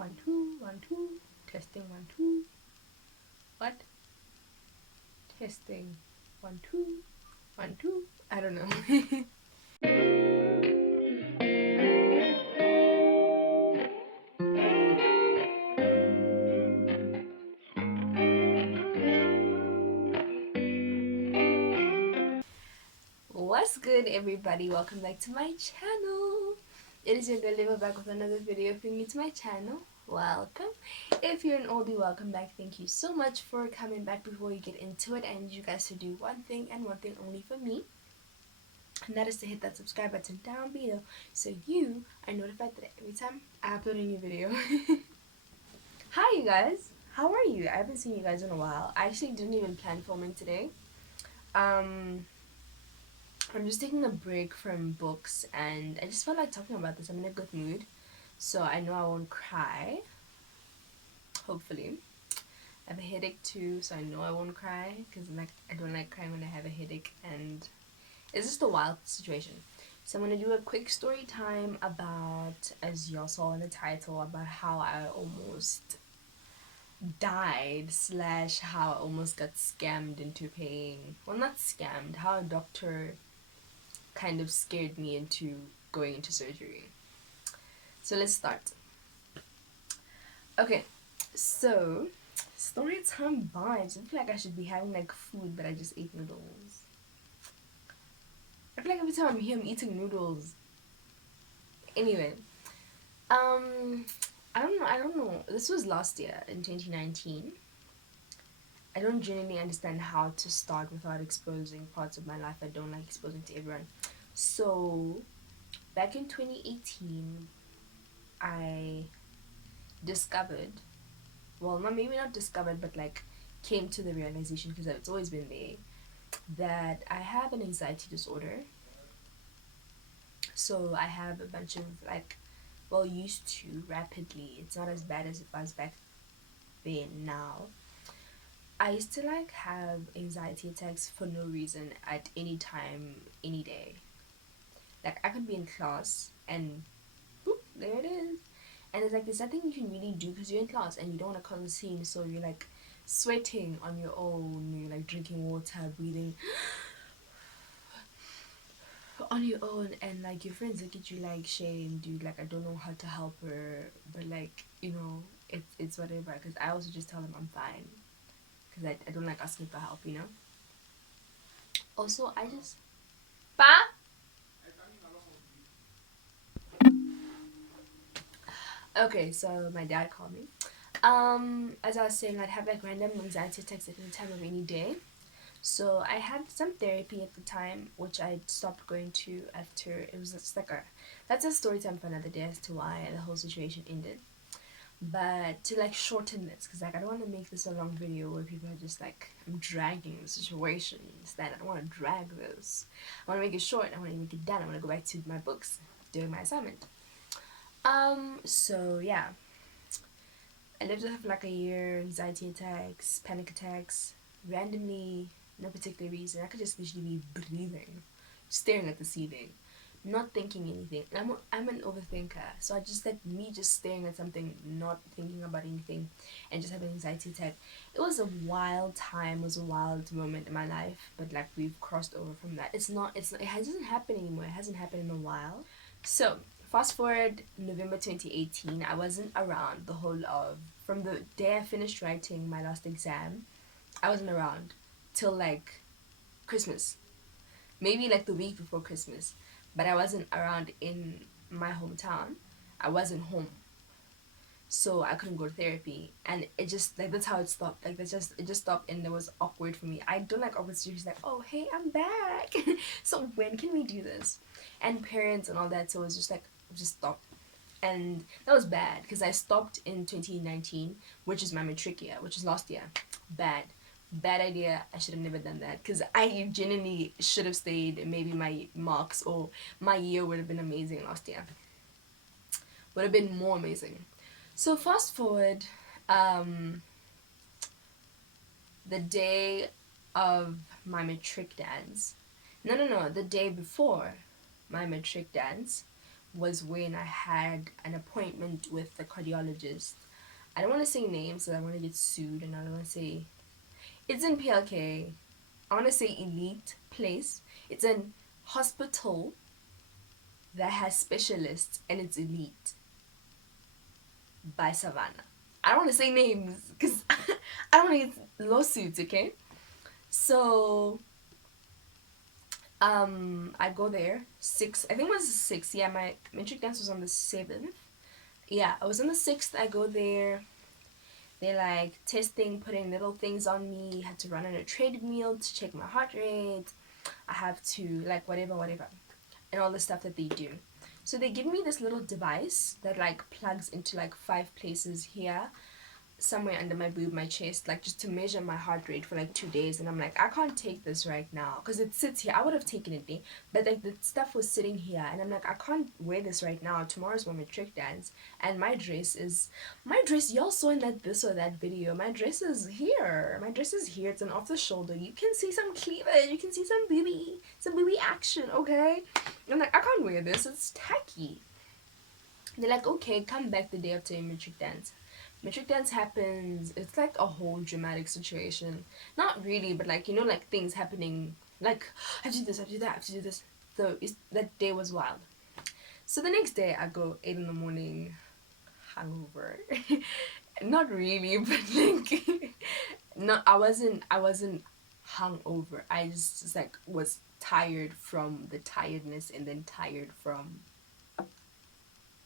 1 2 1 2 testing 1 2. What? Testing 1 2 1 2. I don't know. What's good, everybody? Welcome back to my channel. It is your girl Lebo back with another video. If you're new to my channel, welcome. If you're an oldie, welcome back. Thank you so much for coming back. Before we get into it, I need you guys to do one thing and one thing only for me, and that is to hit that subscribe button down below so you are notified that every time I upload a new video. Hi you guys, how are you? I haven't seen you guys in a while. I actually didn't even plan filming today. I'm just taking a break from books and I just felt like talking about this. I'm in a good mood, so I know I won't cry, hopefully. I have a headache too, so I know I won't cry because I don't like crying when I have a headache, and it's just a wild situation. So I'm going to do a quick story time about, as y'all saw in the title, about how I almost died / how I almost got scammed into paying, well, not scammed, how a doctor kind of scared me into going into surgery. So let's start. Okay, so story time vibes. I feel like I should be having like food, but I just ate noodles. I feel like every time I'm here I'm eating noodles. Anyway, I don't know. This was last year in 2019. I don't genuinely understand how to start without exposing parts of my life I don't like exposing to everyone. So, back in 2018, I discovered, well, maybe not discovered, but like came to the realization, because it's always been there, that I have an anxiety disorder. So I have a bunch of used to rapidly. It's not as bad as it was back then now. I used to have anxiety attacks for no reason at any time, any day. Like I could be in class and boop, there it is. And it's there's nothing you can really do because you're in class and you don't want to cause a scene, so you're sweating on your own, you're drinking water, breathing on your own, and your friends look at you shame, dude, I don't know how to help her, but it's whatever, because I also just tell them I'm fine, because I don't like asking for help, Also, I just okay, so my dad called me. As I was saying, I'd have random anxiety attacks at any time of any day. So I had some therapy at the time, which I stopped going to after. It was just that's a story time for another day as to why the whole situation ended. But to shorten this, because I don't want to make this a long video where people are just I'm dragging the situation. Instead, I don't want to drag this. I want to make it short. I want to make it done. I want to go back to my books, doing my assignment. So yeah, I lived with a year, anxiety attacks, panic attacks, randomly, no particular reason. I could just literally be breathing, staring at the ceiling, not thinking anything. And I'm an overthinker, so I just me just staring at something, not thinking about anything, and just having an anxiety attack. It was a wild time, it was a wild moment in my life, but we've crossed over from that. It hasn't happened anymore. It hasn't happened in a while. So fast forward November 2018, I wasn't around the whole of, from the day I finished writing my last exam, I wasn't around till Christmas. Maybe the week before Christmas. But I wasn't around in my hometown. I wasn't home. So I couldn't go to therapy. And it just, that's how it stopped. It just stopped, and it was awkward for me. I don't like awkward situations oh, hey, I'm back. So when can we do this? And parents and all that, so it was just stop. And that was bad because I stopped in 2019, which is my matric year, which is last year. Bad idea. I should have never done that, because I genuinely should have stayed. Maybe my marks or my year would have been amazing last year, would have been more amazing. So fast forward, the day of my matric dance, the day before my matric dance, was when I had an appointment with the cardiologist. I don't want to say names because I want to get sued, and I don't want to say it's in PLK. I want to say elite place. It's an hospital that has specialists and it's elite by Savannah. I don't want to say names because I don't want to get lawsuits, okay? So, I go there. I think it was the 6th. Yeah, my matric dance was on the 7th. Yeah, I was on the 6th. I go there. They like testing, putting little things on me. Had to run on a treadmill to check my heart rate. I have to like whatever, and all the stuff that they do. So they give me this little device that like plugs into like 5 places here, somewhere under my boob, my chest, like just to measure my heart rate for like 2 days. And I'm like, I can't take this right now because it sits here. I would have taken it there, but like the stuff was sitting here, and I'm like, I can't wear this right now. Tomorrow's my matric dance, and my dress, y'all saw in that this or that video. My dress is here. My dress is here. It's an off the shoulder. You can see some cleavage. You can see some booby action. Okay, I'm like, I can't wear this. It's tacky. They're like, okay, come back the day after your matric dance. Matric dance happens. It's like a whole dramatic situation. Not really, but like, you know, like things happening. Like, I have to do this, I have to do that, I have to do this. So that day was wild. So the next day, I go 8 in the morning, hungover. Not really, but like, no, I wasn't hungover. I just like was tired from the tiredness and then tired from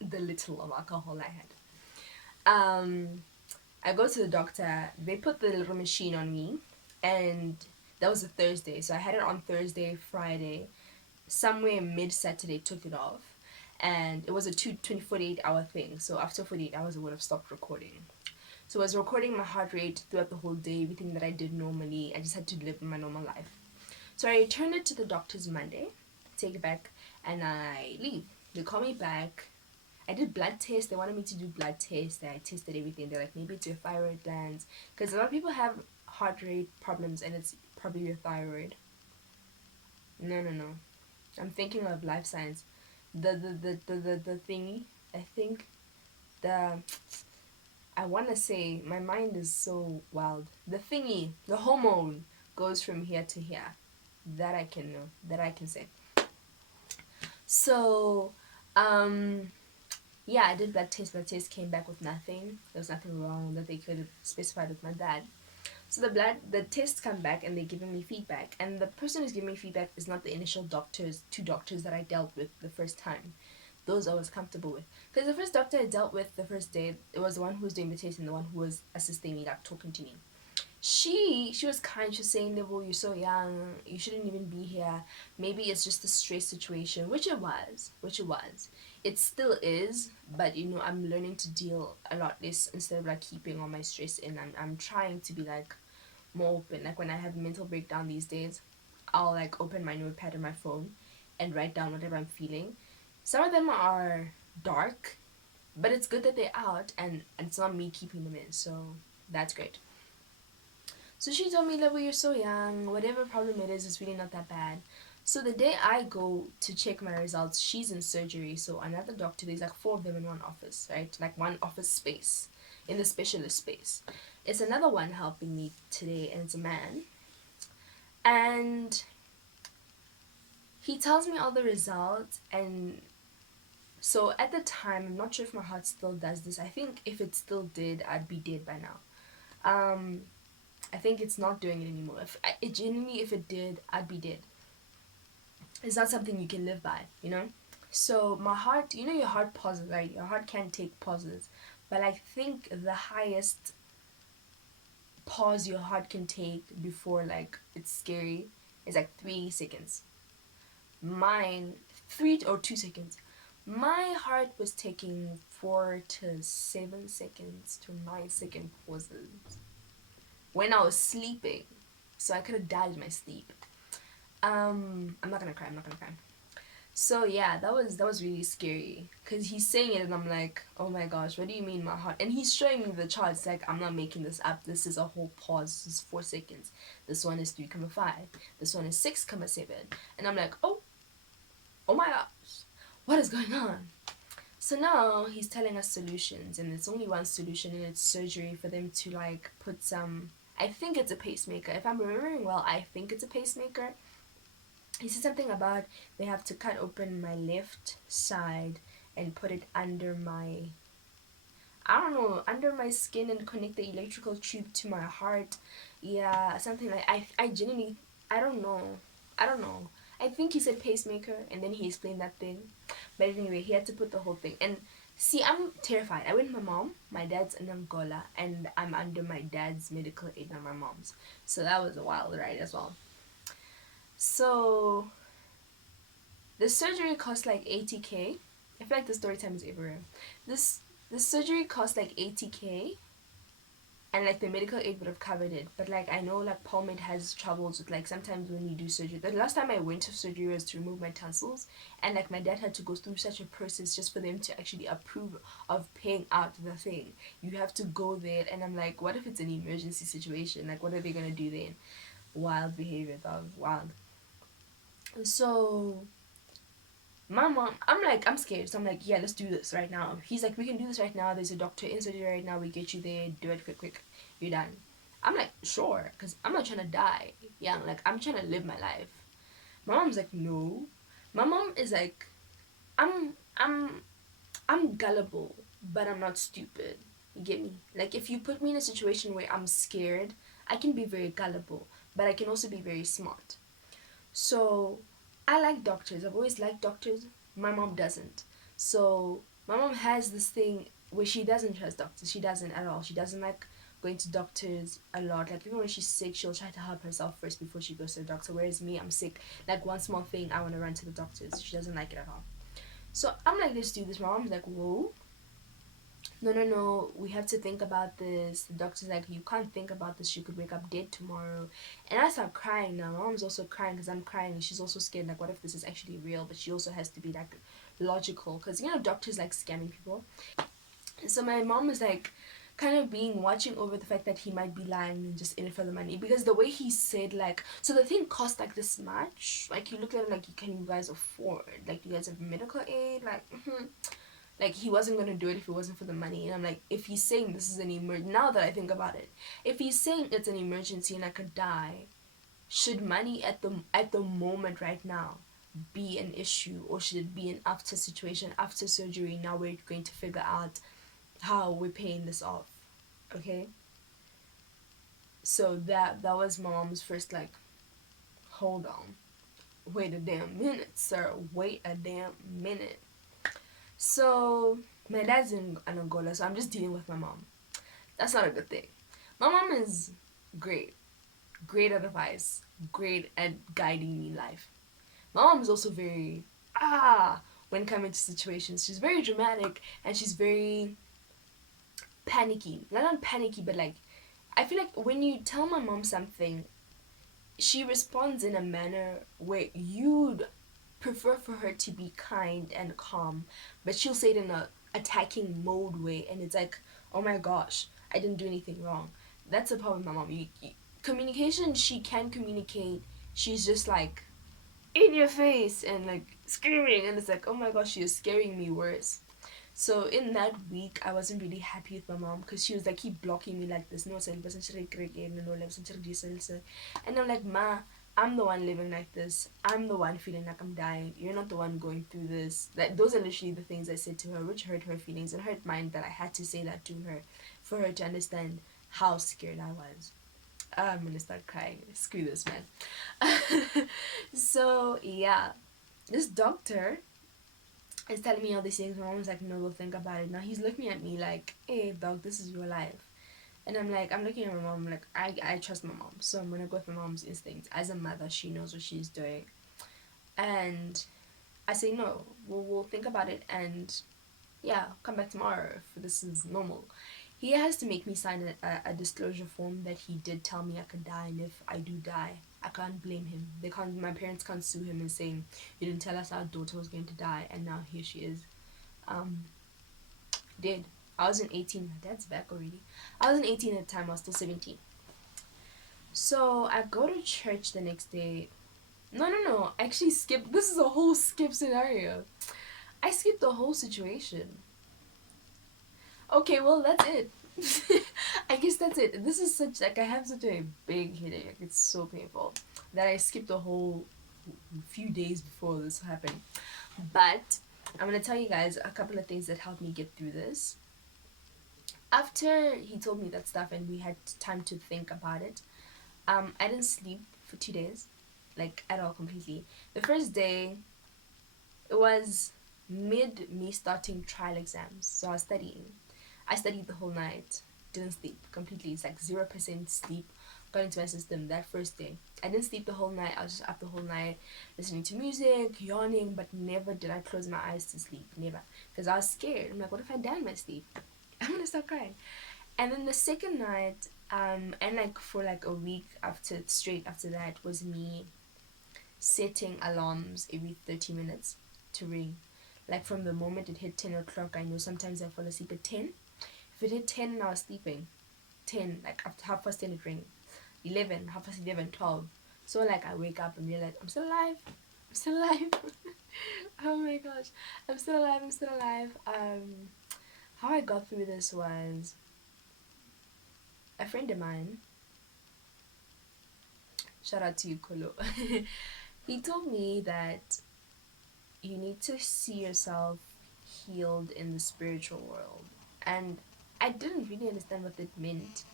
the little of alcohol I had. I go to the doctor. They put the little machine on me, and that was a Thursday. So I had it on Thursday, Friday, somewhere mid Saturday. Took it off, and it was a 48-hour thing. So after 48 hours, I would have stopped recording. So I was recording my heart rate throughout the whole day, everything that I did normally. I just had to live my normal life. So I returned it to the doctors Monday, take it back, and I leave. They call me back. I did blood tests. They wanted me to do blood tests. I tested everything. They're like, maybe it's your thyroid glands. Because a lot of people have heart rate problems and it's probably your thyroid. No. I'm thinking of life science. The thingy. I think the... I want to say, my mind is so wild. The thingy, the hormone goes from here to here. That I can know. That I can say. So, yeah, I did blood test. Blood test came back with nothing. There was nothing wrong that they could have specified with my dad. So the tests come back and they're giving me feedback. And the person who's giving me feedback is not the initial two doctors that I dealt with the first time. Those I was comfortable with. Because the first doctor I dealt with the first day, it was the one who was doing the test and the one who was assisting me, like talking to me. She was kind. She was saying, "Well, you're so young. You shouldn't even be here. Maybe it's just a stress situation," which it was. It still is, but you know, I'm learning to deal a lot less instead of like keeping all my stress in. I'm trying to be like more open. Like when I have a mental breakdown these days, I'll like open my notepad on my phone and write down whatever I'm feeling. Some of them are dark, but it's good that they're out and it's not me keeping them in. So that's great. So she told me, "Level, you're so young. Whatever problem it is, it's really not that bad." So the day I go to check my results, she's in surgery. So another doctor, there's like 4 of them in one office, right? Like one office space, in the specialist space. It's another one helping me today, and it's a man. And he tells me all the results, and so at the time, I'm not sure if my heart still does this. I think if it still did, I'd be dead by now. I think it's not doing it anymore. If it did, I'd be dead. It's not something you can live by, you know? So my heart, you know, your heart pauses, right? Your heart can take pauses. But I think the highest pause your heart can take before, like, it's scary is like 3 seconds. Mine, 3 or 2 seconds. My heart was taking 4 to 7 seconds to 9-second pauses when I was sleeping, so I could have died in my sleep. I'm not gonna cry. So yeah, that was really scary because he's saying it and I'm like, oh my gosh, what do you mean my heart? And he's showing me the charts, like I'm not making this up. This is a whole pause. This is 4 seconds. This one is 3.5. This one is 6.7. And I'm like, oh my gosh, what is going on? So now he's telling us solutions, and it's only one solution, and it's surgery for them to like put some. I think it's a pacemaker. If I'm remembering well, I think it's a pacemaker. He said something about they have to cut open my left side and put it under my, I don't know, under my skin and connect the electrical tube to my heart. Yeah, something like I genuinely I don't know. I don't know. I think he said pacemaker and then he explained that thing. But anyway, he had to put the whole thing. And see, I'm terrified. I went with my mom. My dad's in Angola and I'm under my dad's medical aid, not my mom's. So that was a wild ride as well. So the surgery cost like 80K. I feel like the story time is everywhere. This the surgery cost like 80K, and like the medical aid would have covered it, but like I know like Palmed has troubles with like sometimes when you do surgery. The last time I went to surgery was to remove my tonsils, and like my dad had to go through such a process just for them to actually approve of paying out the thing. You have to go there, and I'm like, what if it's an emergency situation? Like, what are they gonna do then? Wild behavior, dog, wild. So my mom, I'm scared, so I'm like, yeah, let's do this right now. He's like, we can do this right now, there's a doctor in surgery right now, we get you there, do it quick, you're done. I'm like, sure, because I'm not trying to die young, like I'm trying to live my life. My mom's like, no. My mom is like, i'm i'm I'm gullible, but I'm not stupid. You get me? Like if you put me in a situation where I'm scared, I can be very gullible, but I can also be very smart. So I like doctors. I've always liked doctors. My mom doesn't. So my mom has this thing where she doesn't trust doctors. She doesn't at all. She doesn't like going to doctors a lot. Like even when she's sick, she'll try to help herself first before she goes to the doctor. Whereas me, I'm sick. Like one small thing, I want to run to the doctors. She doesn't like it at all. So I'm like, let's do this. My mom's like, whoa, no, we have to think about this. The doctor's like, you can't think about this, you could wake up dead tomorrow. And I start crying now. My mom's also crying because I'm crying, and she's also scared, like, what if this is actually real? But she also has to be like logical, because you know doctors like scamming people. So my mom is like kind of being watching over the fact that he might be lying and just in it for the money, because the way he said, like, so the thing cost like this much, like you look at it like, can you guys afford, like, you guys have medical aid, like like he wasn't gonna do it if it wasn't for the money. And I'm like, if he's saying this is an now that I think about it, if he's saying it's an emergency and I could die, should money at the moment right now be an issue, or should it be an after situation, after surgery? Now we're going to figure out how we're paying this off. Okay, so that was my mom's first like, hold on, wait a damn minute, sir, wait a damn minute. So my dad's in Angola, so I'm just dealing with my mom. That's not a good thing. My mom is great, great at advice, great at guiding me in life. My mom is also very when coming to situations. She's very dramatic, and she's very panicky. Not panicky, but like, I feel like when you tell my mom something, she responds in a manner where you'd prefer for her to be kind and calm, but she'll say it in a attacking mode way, and it's like, oh my gosh, I didn't do anything wrong. That's a problem with my mom. Communication, she can communicate. She's just like in your face and like screaming, and it's like, oh my gosh, she is scaring me worse. So in that week, I wasn't really happy with my mom, because she was like, keep blocking me like this. No, and I'm like, ma, I'm the one living like this. I'm the one feeling like I'm dying. You're not the one going through this. Like, those are literally the things I said to her, which hurt her feelings and hurt mine, that I had to say that to her for her to understand how scared I was. I'm gonna start crying. Screw this, man. So yeah, this doctor is telling me all these things. My mom's like, no, we'll think about it. Now he's looking at me like, hey, dog, this is your life. And I'm like, I'm looking at my mom, like, I trust my mom. So I'm going to go with my mom's instincts. As a mother, she knows what she's doing. And I say, no, we'll think about it. And yeah, come back tomorrow if this is normal. He has to make me sign a disclosure form that he did tell me I could die. And if I do die, I can't blame him. My parents can't sue him and saying, you didn't tell us our daughter was going to die, and now here she is, dead. I wasn't 18. My dad's back already. I wasn't 18 at the time. I was still 17. So I go to church the next day. No. Actually, skip. This is a whole skip scenario. I skipped the whole situation. Okay, well, that's it. I guess that's it. This is such, like, I have such a big headache. Like, it's so painful that I skipped the whole few days before this happened. But I'm gonna tell you guys a couple of things that helped me get through this. After he told me that stuff and we had time to think about it, I didn't sleep for 2 days, like at all, completely. The first day, it was mid me starting trial exams, so I was studying. I studied the whole night, didn't sleep completely. It's like 0% sleep got into my system that first day. I didn't sleep the whole night. I was just up the whole night listening to music, yawning, but never did I close my eyes to sleep. Never. Because I was scared. I'm like, what if I die in my sleep? I'm gonna start crying. And then the second night, and like for like a week straight after that was me setting alarms every 30 minutes to ring. Like from the moment it hit 10 o'clock, I know sometimes I fall asleep at 10. If it hit 10 and I was sleeping, 10, like after half past 10 it rang. 11, half past 11, 12. So like I wake up and realize I'm still alive. I'm still alive. Oh my gosh. I'm still alive. I'm still alive. How I got through this was a friend of mine. Shout out to you, Kolo. He told me that you need to see yourself healed in the spiritual world. And I didn't really understand what it meant,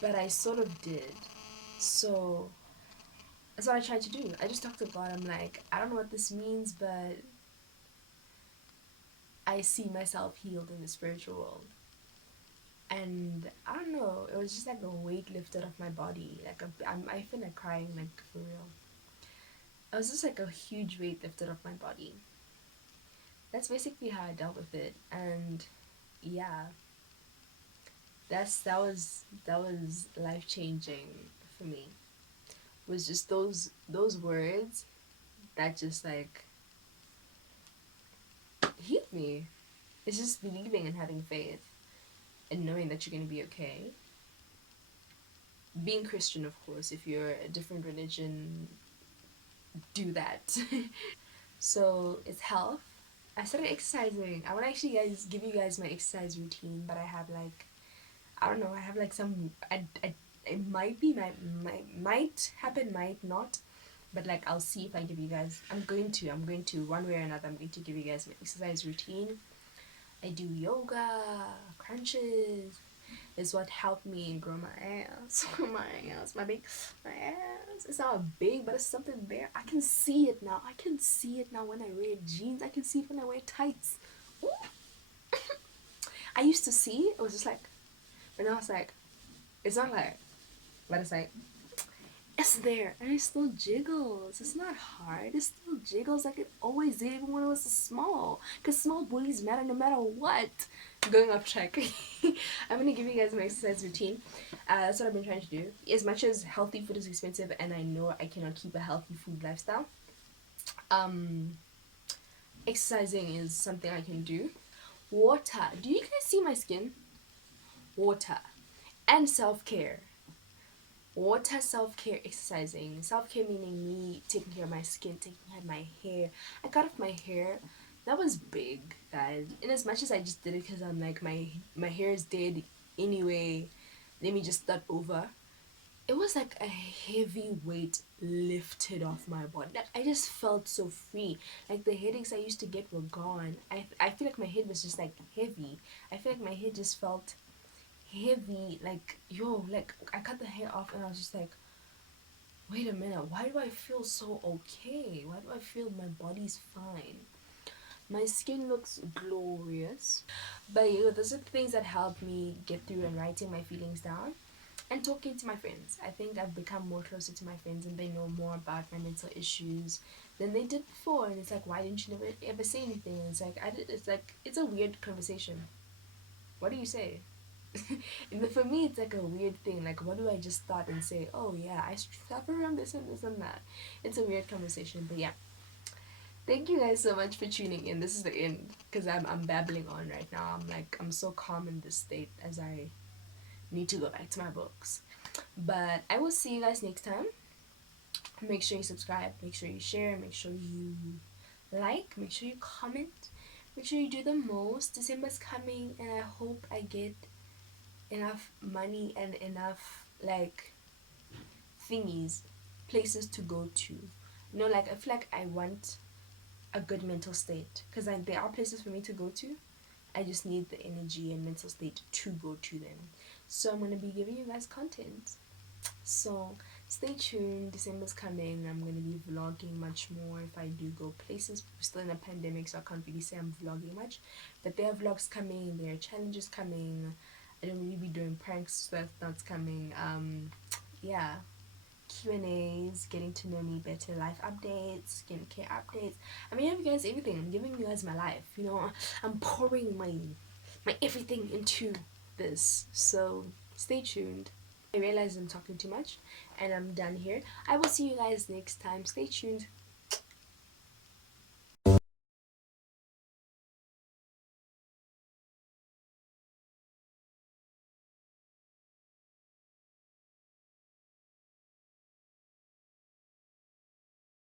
but I sort of did. So that's what I tried to do. I just talked to God. I'm like, I don't know what this means, but I see myself healed in the spiritual world. And I don't know, it was just like a weight lifted off my body. Like I feel like crying, like for real. It was just like a huge weight lifted off my body. That's basically how I dealt with it. And yeah, that was life changing for me. Was just those words that just like healed me. It's just believing and having faith and knowing that you're gonna be okay. Being Christian, of course. If you're a different religion, do that. So it's health. I started exercising. I want to actually guys give you guys my exercise routine, but I have like, I don't know, I have like some it might be might happen, might not, but like I'll see if I give you guys. I'm going to one way or another. I'm going to give you guys my exercise routine. I do yoga, crunches. Is what helped me grow my ass. My ass. It's not big, but it's something there. I can see it now. I can see it now when I wear jeans. I can see it when I wear tights. Ooh. I used to see it was just like, but now it's like, it's not like, but it's like, it's there and it still jiggles. It's not hard. It still jiggles like it always did, even when it was small. Because small booties matter no matter what. Going off track. I'm gonna give you guys my exercise routine. That's what I've been trying to do. As much as healthy food is expensive and I know I cannot keep a healthy food lifestyle, exercising is something I can do. Water. Do you guys see my skin? Water. And self-care. Water, self-care, exercising. Self-care meaning me taking care of my skin, taking care of my hair. I cut off my hair. That was big, guys. In as much as I just did it because I'm like, my hair is dead anyway, let me just start over. It was like a heavy weight lifted off my body. Like I just felt so free. Like the headaches I used to get were gone. I feel like my head was just like heavy. I feel like my head just felt heavy. Like yo, like I cut the hair off and I was just like, wait a minute, why do I feel so okay? Why do I feel my body's fine? My skin looks glorious. But yeah, those are the things that help me get through and writing my feelings down and talking to my friends. I think I've become more closer to my friends and they know more about my mental issues than they did before. And it's like, why didn't you never ever say anything? And it's like it's like it's a weird conversation. What do you say? And for me, it's like a weird thing. Like, what do I just start and say? Oh yeah, I suffer from this and this and that. It's a weird conversation, but yeah. Thank you guys so much for tuning in. This is the end because I'm babbling on right now. I'm so calm in this state as I need to go back to my books. But I will see you guys next time. Make sure you subscribe. Make sure you share. Make sure you like, make sure you comment, make sure you do the most. December's coming, and I hope I get enough money and enough like thingies, places to go to. Like I feel like I want a good mental state because there are places for me to go to. I just need the energy and mental state to go to them. So I'm gonna be giving you guys content. So stay tuned. December's coming. I'm gonna be vlogging much more if I do go places. We're still in a pandemic, so I can't really say I'm vlogging much. But there are vlogs coming. There are challenges coming. I don't really be doing pranks, so that's coming. Yeah. Q&As, getting to know me better, life updates, skincare updates. I'm giving you guys everything. I'm giving you guys my life. I'm pouring my everything into this. So stay tuned. I realize I'm talking too much and I'm done here. I will see you guys next time. Stay tuned.